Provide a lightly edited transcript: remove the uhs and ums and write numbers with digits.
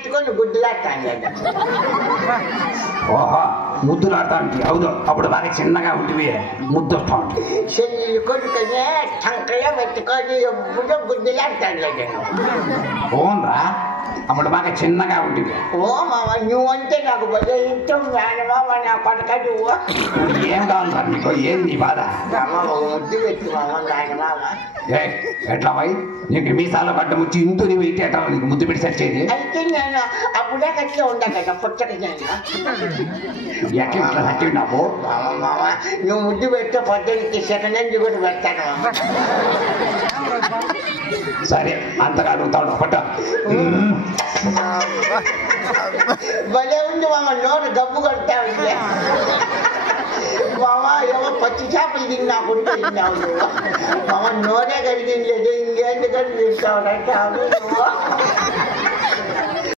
ఎత్తుకొని గుడ్డులాడతాను. ఓహో ముద్దులాడుతా ఉంటుంది. అవును అప్పుడు బాగా చిన్నగా ఉంటుంది, ముద్దు వస్తా ఉంటుంది. చెల్లి కొడుకునే చంకలో పెట్టుకొని ఎప్పుడు గుడ్డులాడతాను. ఓన్రా అప్పుడు బాగా చిన్నగా ఉంటుంది. ఓ మామ నువ్వంటే నాకు భలే ఇష్టం. మామ నా కొడుక నువ్వు ఏం కావాలి నీకు? ఏం నీ బాధ? ముద్దు పెట్టి మామ నాయన మామ. ఏ ఎట్లా పోయి నీకు మీసాల గడ్డ ముచ్చి ఇంటూ నీవు ఇట్లా ఎట్లా నీకు ముద్దు పెట్టి సచ్చేది? అయితే నేను అప్పుడే కట్టిగా ఉండా కదా పుట్టక నేను ఎట్లా ఇట్లా సచ్చేది నాకు? మామ మామ నువ్వు ముద్దు పెట్టే పొద్దునికి సెకండ్ హ్యాండ్ కూడా పెడతాను. సరే అంతగా అడుగుతాడు పట్ట. భలే ఉంది మామ, నోరు గబ్బు కొడతా ఉంది. మామ ఏమో పచ్చి చేపలు తిన్నాకుంటే తిన్నావు నువ్వు. మామ నోరే కడిగింది లేదు, ఇంకేందుకని తింటావు నువ్వు.